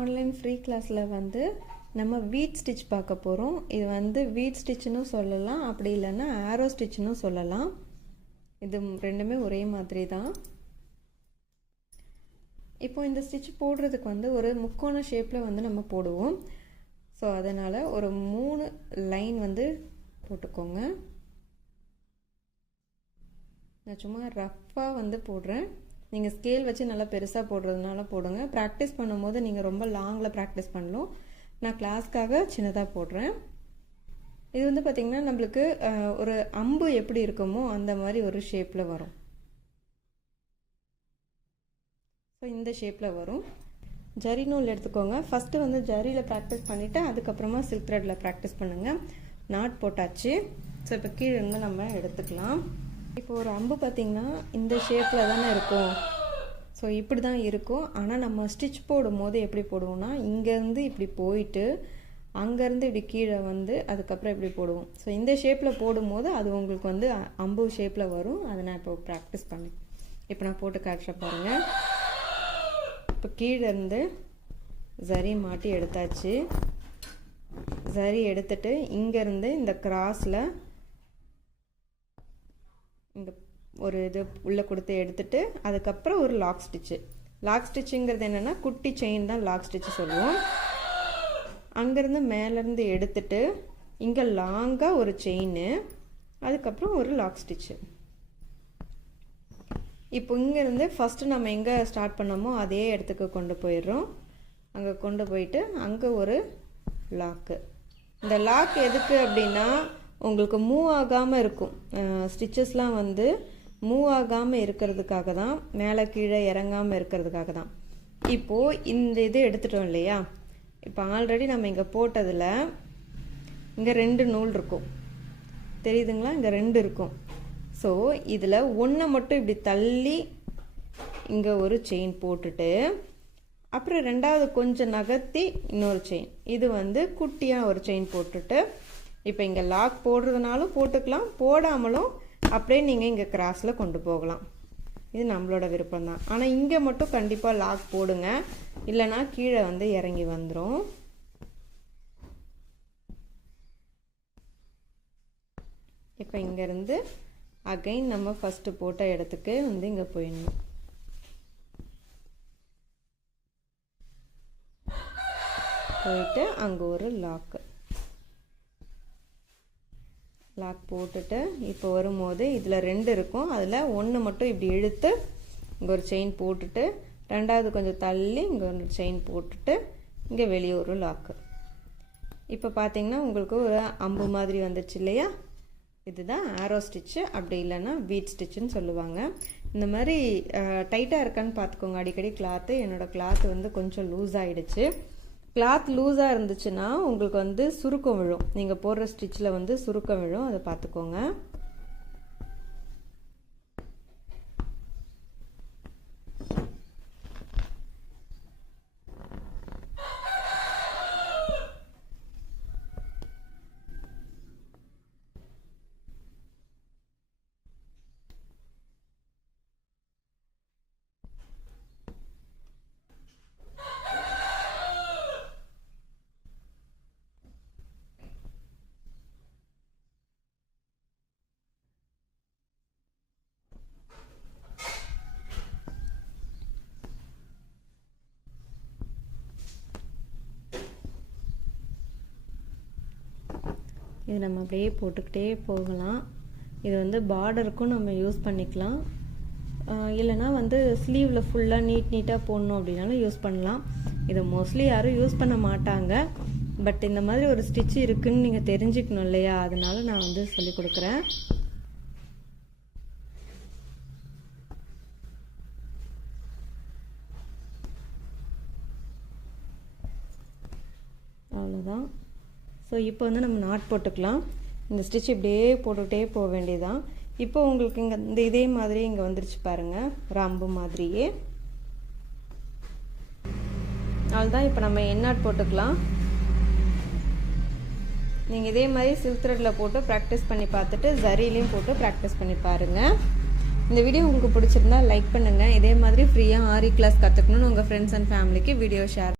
Online free கிளாஸில் வந்து நம்ம வீட் ஸ்டிச் பார்க்க போகிறோம். இது வந்து வீட் ஸ்டிச்சுன்னு சொல்லலாம், அப்படி இல்லைன்னா ஆரோ ஸ்டிச்சுன்னு சொல்லலாம். இது ரெண்டுமே ஒரே மாதிரி தான். இப்போ இந்த ஸ்டிச் போடுறதுக்கு வந்து ஒரு முக்கோண ஷேப்பில் வந்து நம்ம போடுவோம். ஸோ அதனால் ஒரு 3 லைன் வந்து போட்டுக்கோங்க. நான் சும்மா ரஃப்பாக வந்து போடுறேன். நீங்கள் ஸ்கேல் வச்சு நல்லா பெருசாக போடுறதுனால போடுங்க. ப்ராக்டிஸ் பண்ணும்போது நீங்கள் ரொம்ப லாங்கில் ப்ராக்டிஸ் பண்ணணும். நான் கிளாஸ்க்காக சின்னதாக போடுறேன். இது வந்து பார்த்திங்கன்னா நம்மளுக்கு ஒரு அம்பு எப்படி இருக்குமோ அந்த மாதிரி ஒரு ஷேப்பில் வரும். ஸோ இந்த ஷேப்பில் வரும். ஜரி நூல் எடுத்துக்கோங்க. ஃபஸ்ட்டு வந்து ஜரியில் ப்ராக்டிஸ் பண்ணிவிட்டு அதுக்கப்புறமா சில்க் த்ரெட்டில் ப்ராக்டிஸ் பண்ணுங்கள். நாட் போட்டாச்சு. ஸோ இப்போ கீழே இருந்து நம்ம எடுத்துக்கலாம். இப்போ ஒரு அம்பு பார்த்திங்கன்னா இந்த ஷேப்பில் தானே இருக்கும். ஸோ இப்படி தான் இருக்கும். ஆனால் நம்ம ஸ்டிச் போடும்போது எப்படி போடுவோம்னா இங்கேருந்து இப்படி போயிட்டு அங்கேருந்து இப்படி கீழே வந்து அதுக்கப்புறம் இப்படி போடுவோம். ஸோ இந்த ஷேப்பில் போடும்போது அது உங்களுக்கு வந்து அம்பு ஷேப்பில் வரும். அதை நான் இப்போ ப்ராக்டிஸ் பண்ணேன். இப்போ நான் போட்டு காட்டுற பாருங்கள். இப்போ கீழே இருந்து ஜரி மாட்டி எடுத்தாச்சு. ஜரி எடுத்துட்டு இங்கேருந்து இந்த கிராஸில் இங்கே ஒரு இது உள்ளே கொடுத்து எடுத்துட்டு அதுக்கப்புறம் ஒரு லாக் ஸ்டிச்சு. லாக் ஸ்டிச்சுங்கிறது என்னென்னா குட்டி செயின் தான் லாக் ஸ்டிச்சு சொல்லுவோம். அங்கேருந்து மேலேருந்து எடுத்துட்டு இங்கே லாங்காக ஒரு செயின், அதுக்கப்புறம் ஒரு லாக் ஸ்டிச்சு. இப்போ இங்கேருந்து ஃபஸ்ட்டு நம்ம எங்கே ஸ்டார்ட் பண்ணோமோ அதே இடத்துக்கு கொண்டு போயிடுறோம். அங்கே கொண்டு போயிட்டு அங்கே ஒரு லாக்கு. இந்த லாக் எதுக்கு அப்படின்னா உங்களுக்கு மூவ் ஆகாமல் இருக்கும். ஸ்டிச்சஸ்லாம் வந்து மூவ் ஆகாமல் இருக்கிறதுக்காக தான், மேலே கீழே இறங்காமல் இருக்கிறதுக்காக தான். இப்போது இந்த இது எடுத்துட்டோம் இல்லையா. இப்போ ஆல்ரெடி நம்ம இங்கே போட்டதில் இங்கே 2 நூல் இருக்கும், தெரியுதுங்களா? இங்கே 2 இருக்கும். ஸோ இதில் ஒன்றை மட்டும் இப்படி தள்ளி இங்கே ஒரு செயின் போட்டுட்டு அப்புறம் ரெண்டாவது கொஞ்சம் நகர்த்தி இன்னொரு செயின், இது வந்து குட்டியாக ஒரு செயின் போட்டுட்டு இப்போ இங்கே லாக் போடுறதுனாலும் போட்டுக்கலாம், போடாமலும் அப்படியே நீங்கள் இங்கே கிராஸில் கொண்டு போகலாம். இது நம்மளோட விருப்பம் தான். ஆனால் இங்கே மட்டும் கண்டிப்பாக லாக் போடுங்க, இல்லைனா கீழே வந்து இறங்கி வந்துடும். இப்போ இங்கேருந்து அகைன் நம்ம ஃபஸ்ட்டு போட்ட இடத்துக்கு வந்து இங்கே போயிடணும். போயிட்டு அங்கே ஒரு லாக்கு போட்டுட்டு இப்போ வரும்போது இதில் 2 இருக்கும். அதில் ஒன்று மட்டும் இப்படி இழுத்து இங்கே ஒரு செயின் போட்டுட்டு ரெண்டாவது கொஞ்சம் தள்ளி இங்கே ஒரு செயின் போட்டுட்டு இங்கே வெளியே ஒரு லாக்கு. இப்போ பார்த்தீங்கன்னா உங்களுக்கு ஒரு அம்பு மாதிரி வந்துச்சு இல்லையா. இதுதான் ஆரோ ஸ்டிச்சு, அப்படி இல்லைன்னா வீட் ஸ்டிச்சுன்னு சொல்லுவாங்க. இந்த மாதிரி டைட்டாக இருக்கான்னு பார்த்துக்கோங்க அடிக்கடி. கிளாத்து என்னோடய கிளாத்து வந்து கொஞ்சம் லூஸ் ஆகிடுச்சு. கிளாத் லூஸாக இருந்துச்சுன்னா உங்களுக்கு வந்து சுருக்கம் விழும். நீங்கள் போடுற ஸ்டிச்சில் வந்து சுருக்கம் விழும், அதை பார்த்துக்கோங்க. இது நம்ம அப்படியே போட்டுக்கிட்டே போகலாம். இது வந்து பார்டருக்கும் நம்ம யூஸ் பண்ணிக்கலாம், இல்லைனா வந்து ஸ்லீவில் ஃபுல்லாக நீட்டாக போடணும் அப்படின்னாலும் யூஸ் பண்ணலாம். இதை மோஸ்ட்லி யாரும் யூஸ் பண்ண மாட்டாங்க. பட் இந்த மாதிரி ஒரு ஸ்டிச் இருக்குதுன்னு நீங்கள் தெரிஞ்சுக்கணும் இல்லையா, அதனால நான் வந்து சொல்லி கொடுக்குறேன். அவ்வளோதான். ஸோ இப்போ வந்து நம்ம நாட் போட்டுக்கலாம். இந்த ஸ்டிச் இப்படியே போட்டுகிட்டே போக வேண்டியதான். இப்போ உங்களுக்கு இங்கே இந்த இதே மாதிரி இங்கே வந்துருச்சு பாருங்கள், ஒரு அம்பு மாதிரியே. அவ்வளோதான். இப்போ நம்ம எண்ணாட் போட்டுக்கலாம். நீங்கள் இதே மாதிரி சில்க் த்ரெட்டில் போட்டு ப்ராக்டிஸ் பண்ணி பார்த்துட்டு ஜரிலையும் போட்டு ப்ராக்டிஸ் பண்ணி பாருங்கள். இந்த வீடியோ உங்களுக்கு பிடிச்சிருந்தா லைக் பண்ணுங்கள். இதே மாதிரி ஃப்ரீயாக ஆரி கிளாஸ் கற்றுக்கணுன்னு உங்கள் ஃப்ரெண்ட்ஸ் அண்ட் ஃபேமிலிக்கு வீடியோ ஷேர்